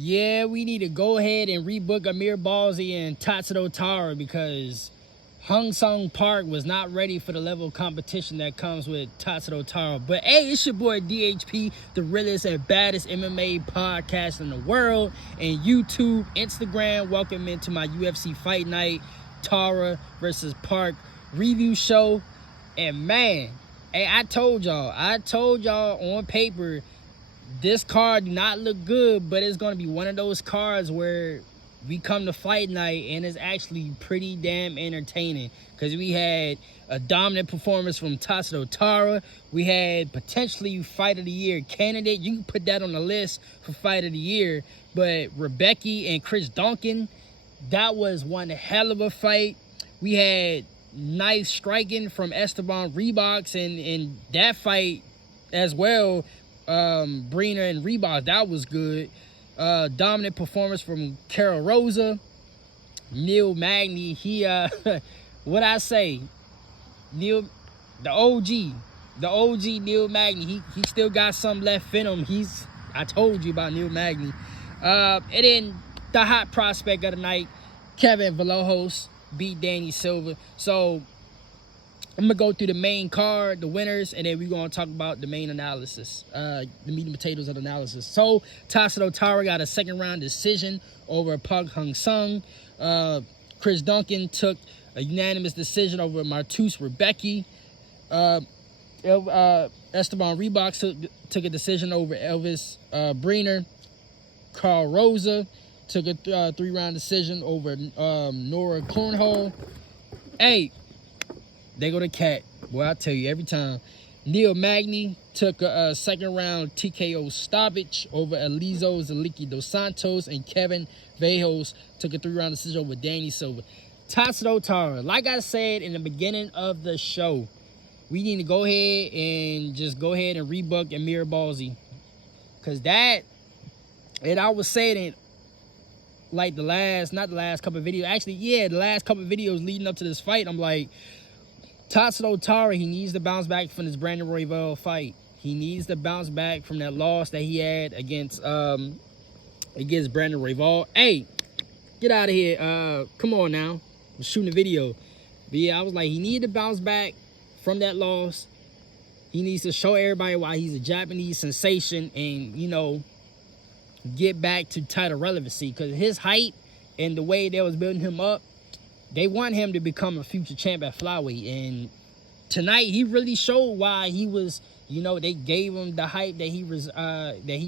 Yeah, we need to go ahead and rebook Amir Balzi and Tatsuro Taira because Hung Sung Park was not ready for the level of competition that comes with Tatsuro Taira. But hey, it's your boy DHP, the realest and baddest MMA podcast in the world, and YouTube, Instagram. Welcome into my UFC Fight Night Taira versus Park review show. And man, hey, I told y'all on paper, this card do not look good, but it's going to be one of those cards where we come to fight night and it's actually pretty damn entertaining because we had a dominant performance from Tatsuro Taira. We had potentially fight of the year candidate. You can put that on the list for fight of the year. But Rebecca and Chris Duncan, that was one hell of a fight. We had nice striking from Esteban Rebook and that fight as well. Brina and Rebook, that was good. Dominant performance from Carol Rosa. Neil Magny, he what I say, Neil, the OG Neil Magny, he still got some left in him. I told you about Neil Magny. And then the hot prospect of the night, Kevin Valojos, beat Danny Silva. So I'm going to go through the main card, the winners, and then we're going to talk about the main analysis, the meat and potatoes of the analysis. So, Tatsuro Taira got a second-round decision over Park Hung Sung. Chris Duncan took a unanimous decision over Martus Rebecca. Esteban Rebook took a decision over Elvis Briner. Carl Rosa took a three-round decision over Nora Cornhole. Hey, they go to Cat. Well, I tell you every time. Neil Magny took a second-round TKO stoppage over Elizo Zaliki dos Santos, and Kevin Vejos took a three-round decision over Danny Silva. Tatsuro Taira, like I said in the beginning of the show, we need to go ahead and rebook Amir Balzi. Because that, and I was saying it like the last couple of videos. Actually, yeah, the last couple of videos leading up to this fight, I'm like, Tatsuro Taira, he needs to bounce back from this Brandon Royval fight. He needs to bounce back from that loss that he had against Brandon Royval. Hey, get out of here. Come on now. I'm shooting a video. But yeah, I was like, he needed to bounce back from that loss. He needs to show everybody why he's a Japanese sensation and, you know, get back to title relevancy. Because his height and the way they was building him up, they want him to become a future champ at flyweight, and tonight he really showed why he was. You know, they gave him the hype that he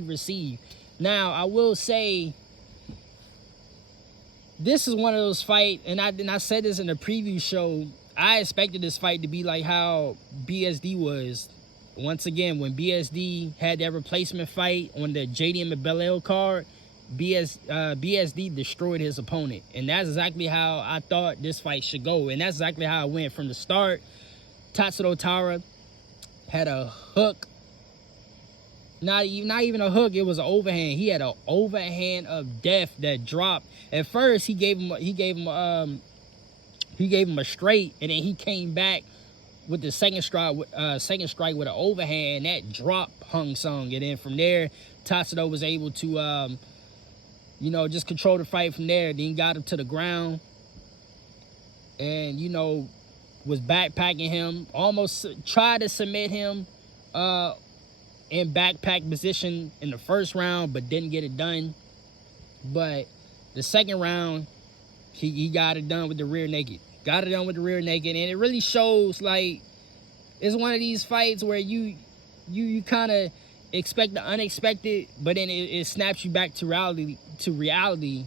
received. Now, I will say, this is one of those fights, and I said this in the preview show. I expected this fight to be like how BSD was. Once again, when BSD had that replacement fight on the JDM and Bell card, BSD destroyed his opponent, and that's exactly how I thought this fight should go, and that's exactly how it went from the start. Tatsuro Taira had a hook, not even a hook, it was an overhand. He had an overhand of death that dropped. At first, he gave him a straight, and then he came back with the second strike with an overhand that dropped Hung Sung, and then from there, Tatsuro was able to just control the fight from there. Then got him to the ground and, was backpacking him. Almost tried to submit him in backpack position in the first round, but didn't get it done. But the second round, he got it done with the rear naked. And it really shows, like, it's one of these fights where you kind of expect the unexpected, but then it snaps you back to reality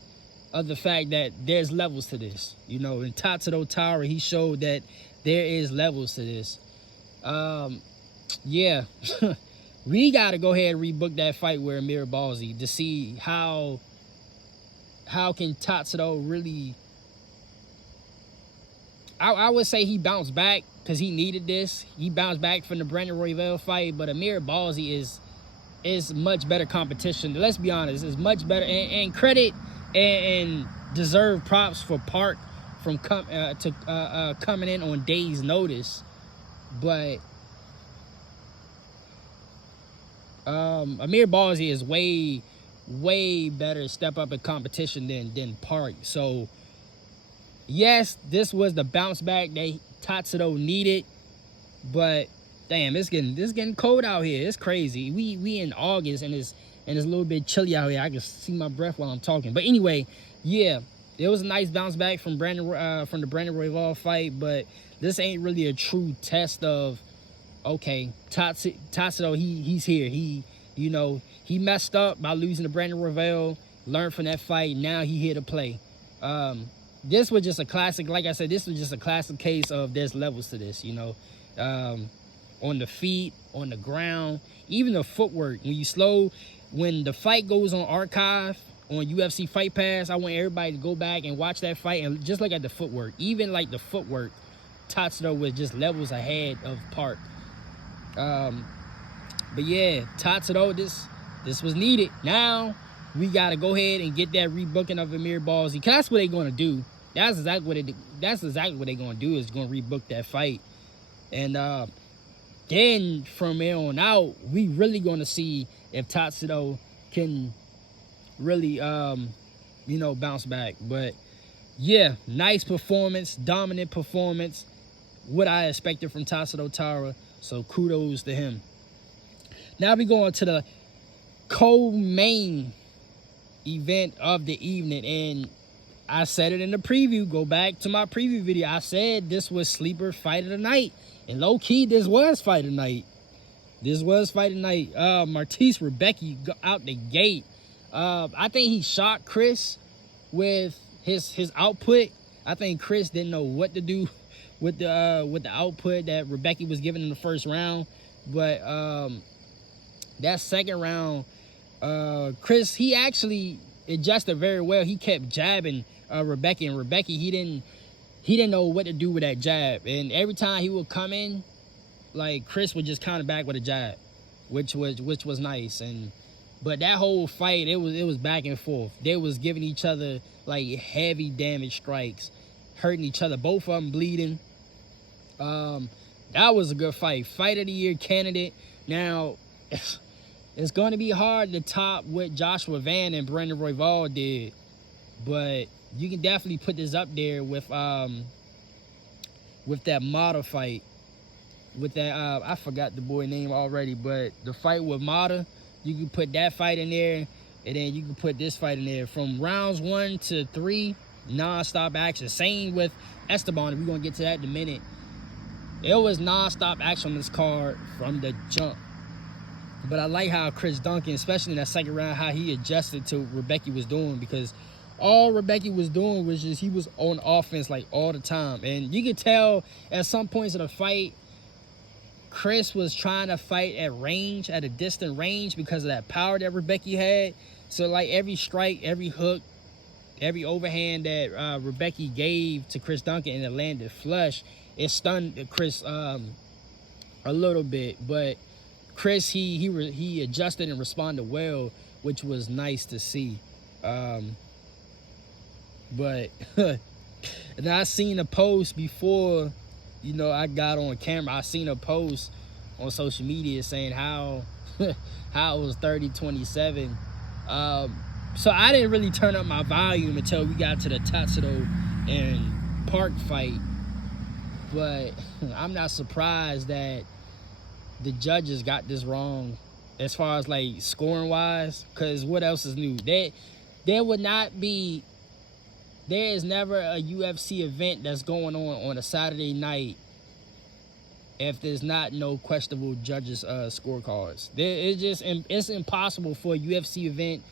of the fact that there's levels to this. In Tatsuro Taira, he showed that there is levels to this. Yeah. We got to go ahead and rebook that fight with Amir Balzi to see how can Tatsuro really... I would say he bounced back because he needed this. He bounced back from the Brandon Royval fight, but Amir Balzi is much better competition. Let's be honest, is much better, and credit and deserve props for Park from coming in on days' notice. But Amir Balzi is way way better step up in competition than Park. So yes, this was the bounce back that Tatsuro needed, but damn, it's getting cold out here. It's crazy. We in August and it's a little bit chilly out here. I can see my breath while I'm talking. But anyway, yeah, it was a nice bounce back from the Brandon Royval fight, but this ain't really a true test of, okay, Tatsuro, he's here. He messed up by losing to Brandon Royval, learned from that fight. Now he here to play. This was just a classic. Like I said, this was just a classic case of there's levels to this, on the feet, on the ground, even the footwork. When the fight goes on archive on UFC Fight Pass, I want everybody to go back and watch that fight and just look at the footwork. Even like the footwork, Tatsuro was just levels ahead of Park. But yeah, Tatsuro, this was needed. Now we gotta go ahead and get that rebooking of Amir Albazi, because that's what they're gonna do. That's exactly what they're gonna do, is gonna rebook that fight. And then from here on out, we really gonna see if Tatsuro can really bounce back. But yeah, nice performance, dominant performance, what I expected from Tatsuro Taira. So kudos to him. Now we go on to the co-main event of the evening, and I said it in the preview. Go back to my preview video. I said this was sleeper fight of the night, and low-key, this was fight of the night. Martins Rebecki out the gate. I think he shocked Chris with his output. I think Chris didn't know what to do with the output that Rebecki was given in the first round. But that second round, Chris, he actually adjusted very well. He kept jabbing Rebecki, and Rebecki, he didn't know what to do with that jab. And every time he would come in, like, Chris would just counter back with a jab, which was nice. But that whole fight, it was back and forth. They was giving each other like heavy damage strikes, hurting each other, both of them bleeding. That was a good fight. Fight of the year candidate. Now, it's going to be hard to top what Joshua Van and Brandon Royval did, but you can definitely put this up there with that Mata fight. With that, I forgot the boy name already, but the fight with Mata, you can put that fight in there, and then you can put this fight in there. From rounds 1 to 3, non-stop action. Same with Esteban. We're going to get to that in a minute. It was non-stop action on this card from the jump. But I like how Chris Duncan, especially in that second round, how he adjusted to what Rebecki was doing, because all Rebecki was doing was just, he was on offense like all the time. And you could tell at some points of the fight, Chris was trying to fight at range, at a distant range, because of that power that Rebecki had. So like every strike, every hook, every overhand that Rebecki gave to Chris Duncan and it landed flush, it stunned Chris a little bit. But Chris, he adjusted and responded well, which was nice to see. But and I seen a post before, I got on camera. I seen a post on social media saying how it was 30-27. So I didn't really turn up my volume until we got to the Tatsuro and Park fight. But I'm not surprised that the judges got this wrong as far as like scoring wise, because what else is new? There is never a UFC event that's going on a Saturday night if there's not no questionable judges scorecards. It's impossible for a UFC event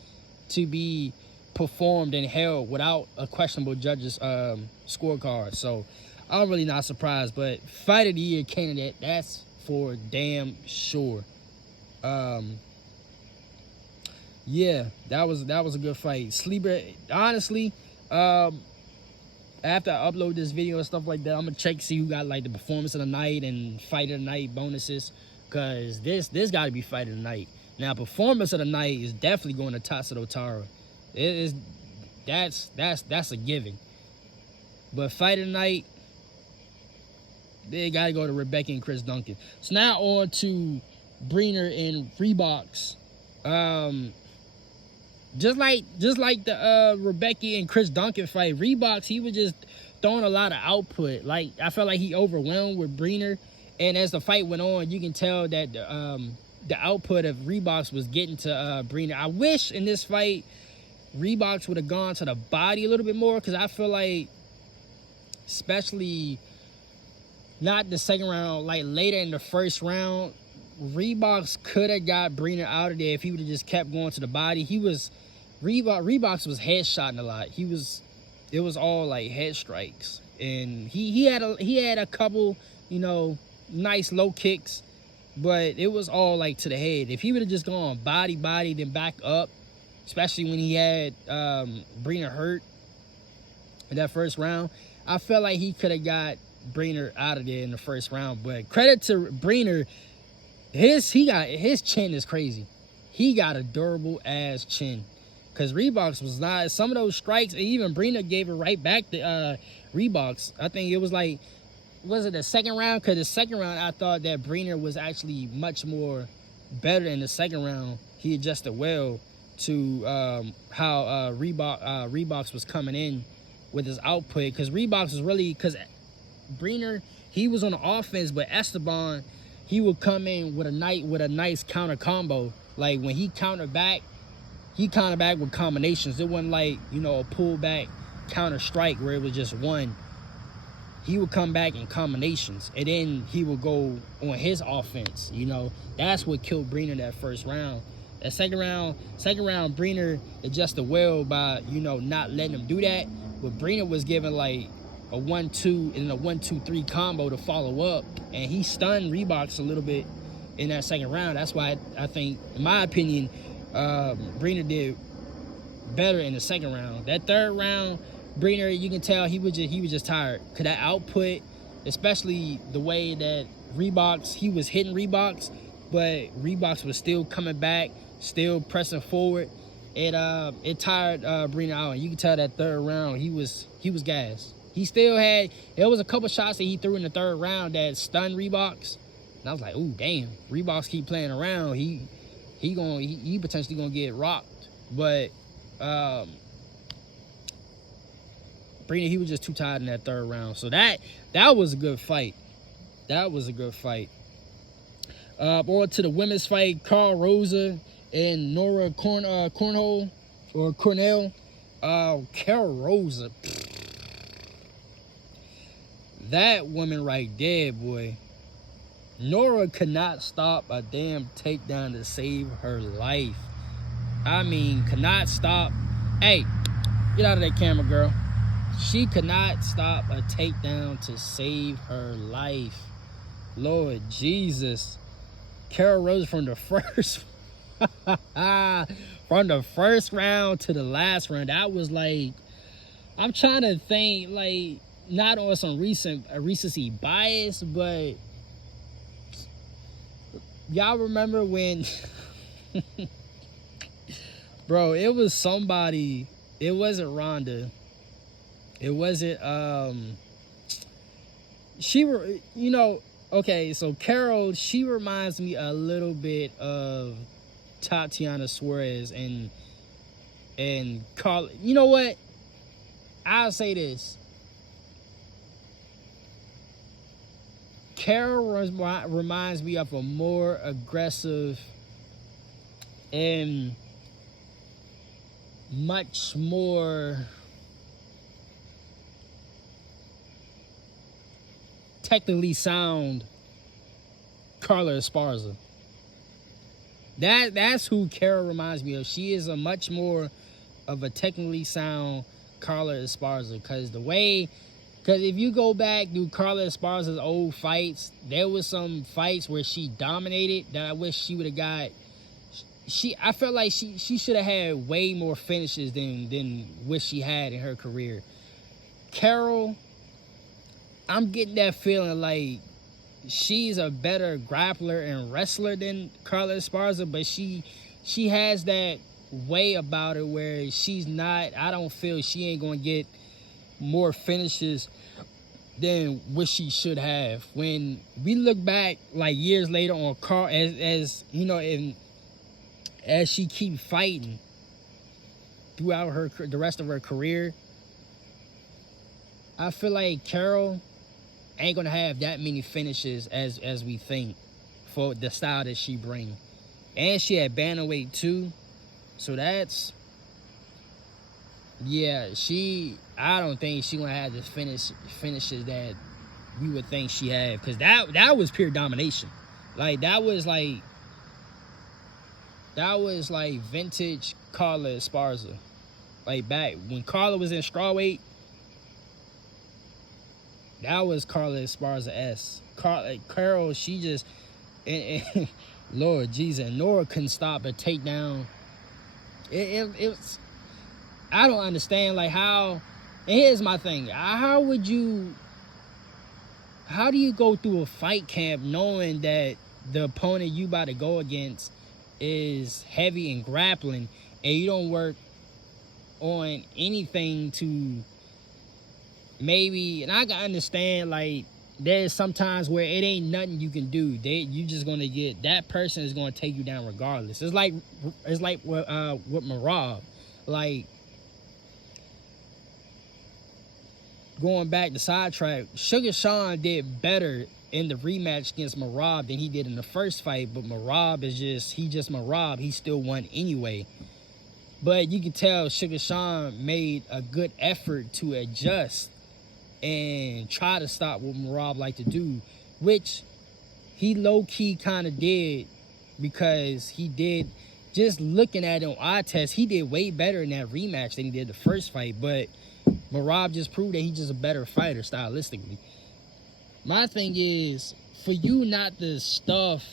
to be performed and held without a questionable judges scorecard. So I'm really not surprised. But fight of the year candidate, that's for damn sure. Yeah, that was a good fight. Sleeper, honestly, after I upload this video and stuff like that, I'm gonna check, see who got like the performance of the night and fight of the night bonuses, because this got to be fight of the night. Now, performance of the night is definitely going to Tatsuro Taira. That's a given. But fight of the night, they got to go to Rebecki and Chris Duncan. So now on to Breener and Reeboks. Just like the Rebecca and Chris Duncan fight, Reeboks, he was just throwing a lot of output. Like, I felt like he overwhelmed with Breener, and as the fight went on, you can tell that the output of Reeboks was getting to Breener. I wish in this fight Reeboks would have gone to the body a little bit more, because I feel like, especially not the second round, like later in the first round, Reeboks could have got Breener out of there if he would have just kept going to the body. Reeboks was headshotting a lot. It was all like head strikes, and he had a couple, nice low kicks, but it was all like to the head. If he would have just gone body, then back up, especially when he had Breener hurt in that first round, I felt like he could have got Breener out of there in the first round. But credit to Breener, his chin is crazy. He got a durable ass chin. Because Reeboks was not, some of those strikes, and even Breener gave it right back to Reeboks. I think it was like, was it the second round? Because the second round, I thought that Breener was actually much more better in the second round. He adjusted well to how Reeboks was coming in with his output. Because Reeboks was really, because Breener, he was on the offense, but Esteban, he would come in with a nice counter combo. Like when he countered back with combinations. It wasn't like, a pullback counter strike where it was just one. He would come back in combinations, and then he would go on his offense. That's what killed Breener that first round. That second round, Breener adjusted well by, not letting him do that. But Breener was given like a 1-2 and a 1-2-3 combo to follow up, and he stunned Reeboks a little bit in that second round. That's why I think, in my opinion, Breener did better in the second round. That third round, Breener, you can tell he was just tired. Cause that output, especially the way that Reeboks, he was hitting Reeboks, but Reeboks was still coming back, still pressing forward. It tired Breener out. And you can tell that third round he was gassed. He still had, there was a couple shots that he threw in the third round that stunned Reeboks. And I was like, ooh, damn, Reeboks keep playing around. He potentially gonna get rocked. But Breener, he was just too tired in that third round. So that was a good fight. On to the women's fight, Carl Rosa and Nora Cornell. Carol Rosa. That woman right there, boy. Nora could not stop a damn takedown to save her life. I mean, could not stop. Hey, get out of that camera, girl. She could not stop a takedown to save her life. Lord Jesus. Carol Rosa from the first round to the last round. That was like, I'm trying to think, like, not on some recency bias, but y'all remember when bro, it was somebody, it wasn't Rhonda, it wasn't okay, so Carol, she reminds me a little bit of Tatiana Suarez and Carl. You know what, I'll say this, Carol reminds me of a more aggressive and much more technically sound Carla Esparza. That's who Carol reminds me of. She is a much more of a technically sound Carla Esparza, because if you go back through Carla Esparza's old fights, there was some fights where she dominated that I wish she would have got. I felt like she should have had way more finishes than what she had in her career. Carol, I'm getting that feeling like she's a better grappler and wrestler than Carla Esparza, but she has that way about her where she's not, I don't feel she ain't gonna get more finishes than what she should have. When we look back like years later on Carl, as you know, and as she keep fighting, throughout the rest of her career, I feel like Carol ain't gonna have that many finishes as we think for the style that she bring. And she had bantamweight too, so that's, yeah, I don't think she gonna have the finishes that we would think she had, because that was pure domination. Like that was like vintage Carla Esparza. Like back when Carla was in strawweight, that was Carla Esparza. Carol, she just and Lord Jesus, and Nora couldn't stop a takedown. It's, I don't understand like how. And here's my thing: how do you go through a fight camp knowing that the opponent you about to go against is heavy and grappling, and you don't work on anything to maybe? And I can understand like there's sometimes where it ain't nothing you can do. You just gonna get, that person is gonna take you down regardless. It's like with Marab, like going back to sidetrack. Sugar Sean did better in the rematch against Marab than he did in the first fight, but Marab is just Marab. He still won anyway. But you can tell Sugar Sean made a good effort to adjust and try to stop what Marab liked to do, which he low-key kind of did, because he did, just looking at him eye test, he did way better in that rematch than he did the first fight. But Marab just proved that he's just a better fighter stylistically. My thing is, for you not to stuff,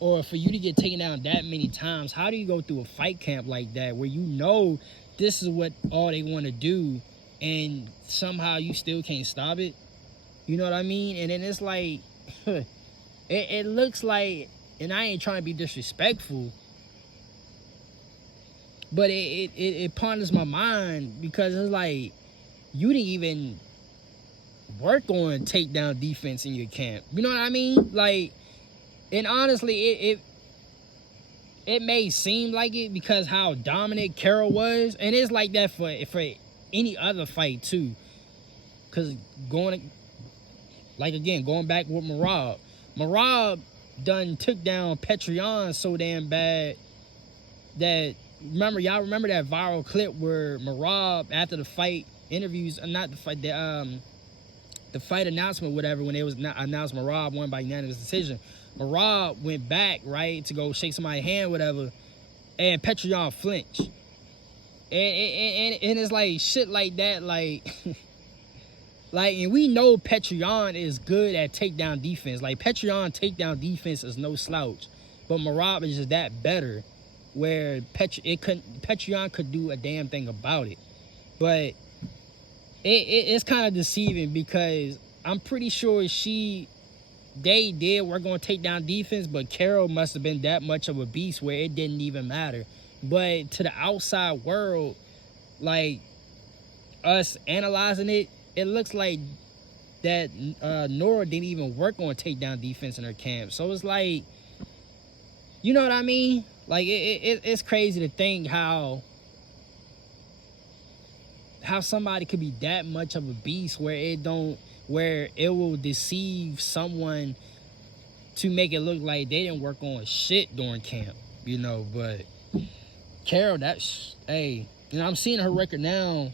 or for you to get taken down that many times, how do you go through a fight camp like that where you know this is what all they want to do, and somehow you still can't stop it? You know what I mean? And then it's like, it looks like, and I ain't trying to be disrespectful, but it ponders my mind, because it's like, you didn't even work on takedown defense in your camp. You know what I mean? Like, and honestly, it may seem like it because how dominant Carol was, and it's like that for any other fight too. Because going back with Marab done took down Petrion so damn bad that, y'all remember that viral clip where Marab, after the fight interviews, not the fight, the fight announcement, whatever, when it was announced Marab won by unanimous decision, Marab went back, right, to go shake somebody's hand, whatever, and Petrion flinched. And it's like shit like that, like, like, and we know Petrion is good at takedown defense. Like, Petrion takedown defense is no slouch, but Marab is just that better, where Petrion could do a damn thing about it. But it's kind of deceiving, because I'm pretty sure they did work on takedown defense, but Carol must have been that much of a beast where it didn't even matter. But to the outside world, like us analyzing it, it looks like that Nora didn't even work on takedown defense in her camp. So it's like, you know what I mean? Like, it's crazy to think how somebody could be that much of a beast where it will deceive someone to make it look like they didn't work on shit during camp, you know. But Carol, hey, you know, I'm seeing her record now.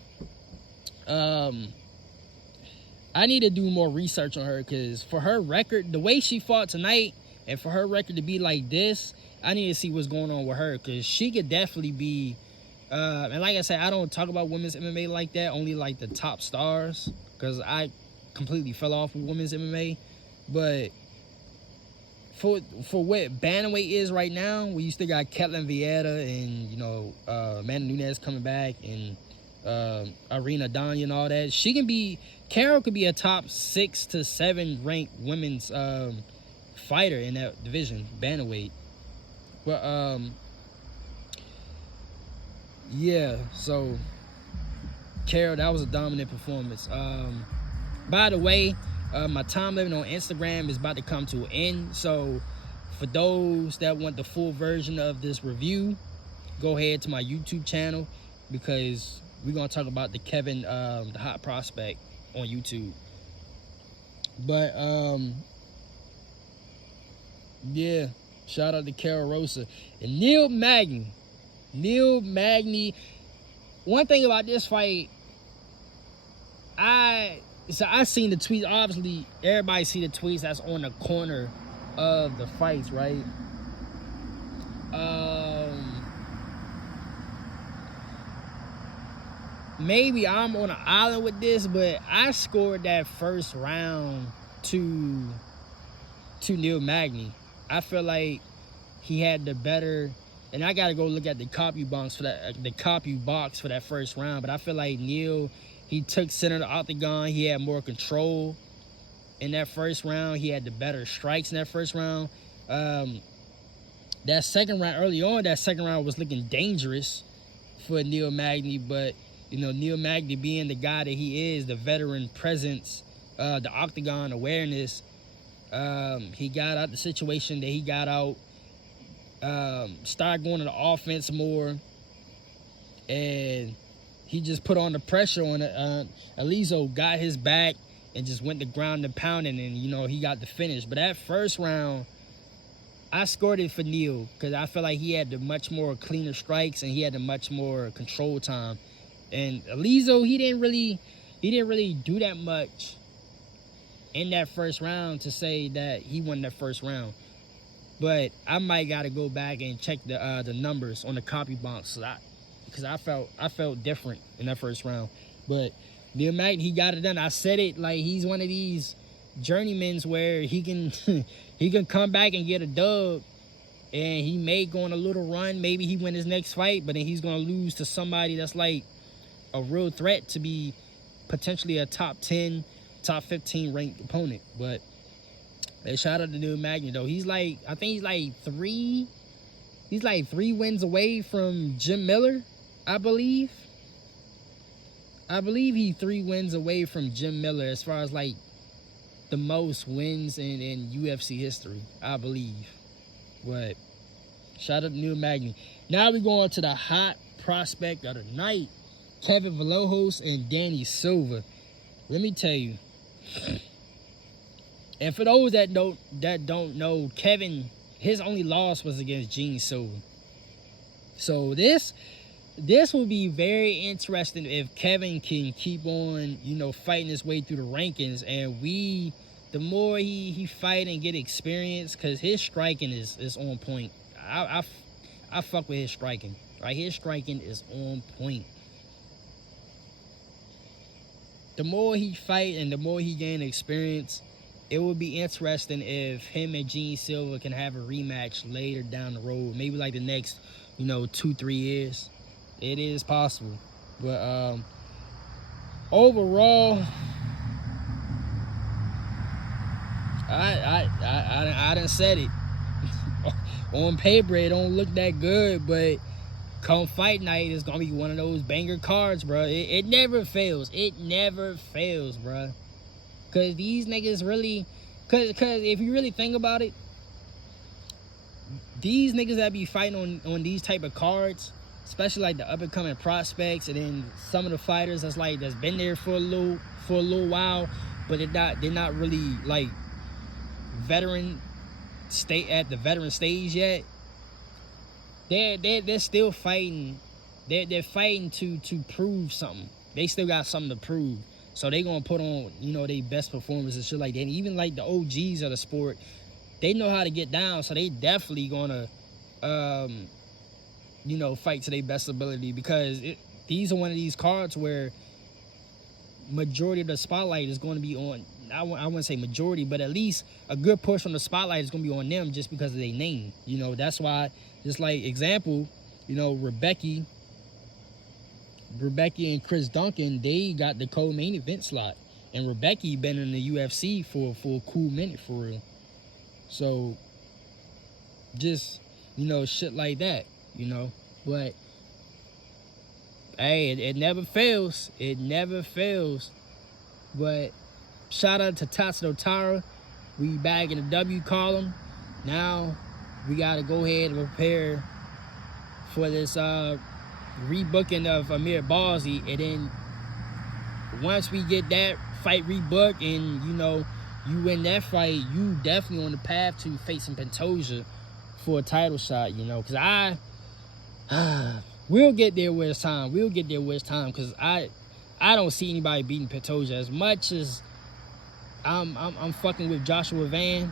I need to do more research on her, because for her record, the way she fought tonight, and for her record to be like this, I need to see what's going on with her, because she could definitely be, and like I said, I don't talk about women's MMA like that, only like the top stars, because I completely fell off with women's MMA. But for what bantamweight is right now, where you still got Ketlin Vieira and, you know, Amanda Nunes coming back, and Irina Danya and all that, Carol could be a top 6 to 7 ranked women's fighter in that division, bantamweight. But yeah, so Carol, that was a dominant performance. By the way, my time living on Instagram is about to come to an end, so for those that want the full version of this review, go ahead to my YouTube channel because we're gonna talk about the Kevin, the hot prospect on YouTube. But yeah, shout out to Carol Rosa and Neil Magny. One thing about this fight, I seen the tweets. Obviously, everybody see the tweets that's on the corner of the fights, right? Maybe I'm on an island with this, but I scored that first round to Neil Magny. I feel like he had the better, and I gotta go look at the copy box for that first round. But I feel like Neil, he took center of the octagon. He had more control in that first round. He had the better strikes in that first round. That second round, early on, that second round was looking dangerous for Neil Magny, but Neil Magny being the guy that he is, the veteran presence, the octagon awareness, he got out the situation that he got out, started going to the offense more, and he just put on the pressure on it. Alizo got his back and just went to ground and pounding, and he got the finish. But that first round, I scored it for Neil because I feel like he had the much more cleaner strikes and he had the much more control time. And Alizo, he didn't really do that much in that first round to say that he won that first round. But I might gotta go back and check the numbers on the copy box because I felt different in that first round. But Neil Magny, he got it done. I said it, like, he's one of these journeymans where he can he can come back and get a dub, and he may go on a little run. Maybe he win his next fight, but then he's gonna lose to somebody that's like a real threat to be potentially a top 10, top 15 ranked opponent. But shout out to Neil Magny though. I think he's like three wins away from Jim Miller, I believe. He's 3 wins away from Jim Miller as far as like the most wins in UFC history, I believe. But shout out to Neil Magny. Now we go on to the hot prospect of the night, Kevin Vallejos and Danny Silva. Let me tell you, and for those that don't know, Kevin, his only loss was against Gene Silva. So this will be very interesting if Kevin can keep on, fighting his way through the rankings, and the more he fight and get experience, because his striking is on point. I fuck with his striking, right? His striking is on point. The more he fight and the more he gain experience, it would be interesting if him and Gene Silva can have a rematch later down the road, maybe like the next, 2-3 years. It is possible. But overall, I done said it. On paper, it don't look that good, but come fight night, it's gonna be one of those banger cards, bro. It never fails. It never fails, bro. Cause these niggas really, cause if you really think about it, these niggas that be fighting on these type of cards, especially like the up and coming prospects, and then some of the fighters that's been there for a little while, but they're not really like at the veteran stage yet. They're still fighting. They're fighting to prove something. They still got something to prove. So they gonna put on, their best performance and shit like that. And even like the OGs of the sport, they know how to get down. So they definitely gonna, fight to their best ability, because these are one of these cards where majority of the spotlight is going to be on. I wouldn't say majority, but at least a good portion of the spotlight is going to be on them just because of their name. That's why, just like example, Rebecca and Chris Duncan, they got the co-main event slot. And Rebecca been in the UFC for a cool minute, for real. So, just, shit like that, But, hey, it never fails. It never fails. But shout out to Tatsuro Taira. We back in the W column. Now we gotta go ahead and prepare for this rebooking of Amir Albazi, and then once we get that fight rebooked and you win that fight, you definitely on the path to facing Pantoja for a title shot, because we'll get there with time. Because I don't see anybody beating Pantoja. As much as I'm fucking with Joshua Van,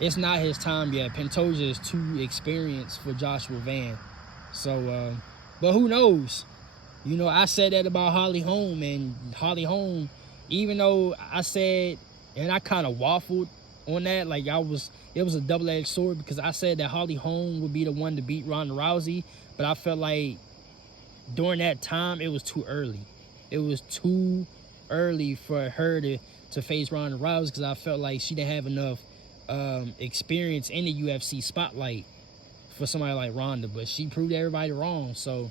it's not his time yet. Pantoja is too experienced for Joshua Van. So, but who knows? I said that about Holly Holm, and Holly Holm, even though I said, and I kind of waffled on that, like it was a double-edged sword, because I said that Holly Holm would be the one to beat Ronda Rousey, but I felt like during that time it was too early. It was too early for her to face Ronda Rousey, because I felt like she didn't have enough experience in the UFC spotlight for somebody like Ronda, but she proved everybody wrong. So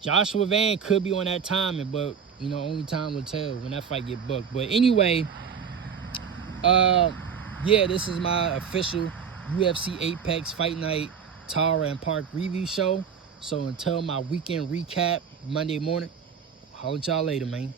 Joshua Van could be on that timing, but only time will tell when that fight get booked. But anyway, yeah, this is my official UFC Apex Fight Night Taira and Park review show. So until my weekend recap Monday morning, holla at y'all later, man.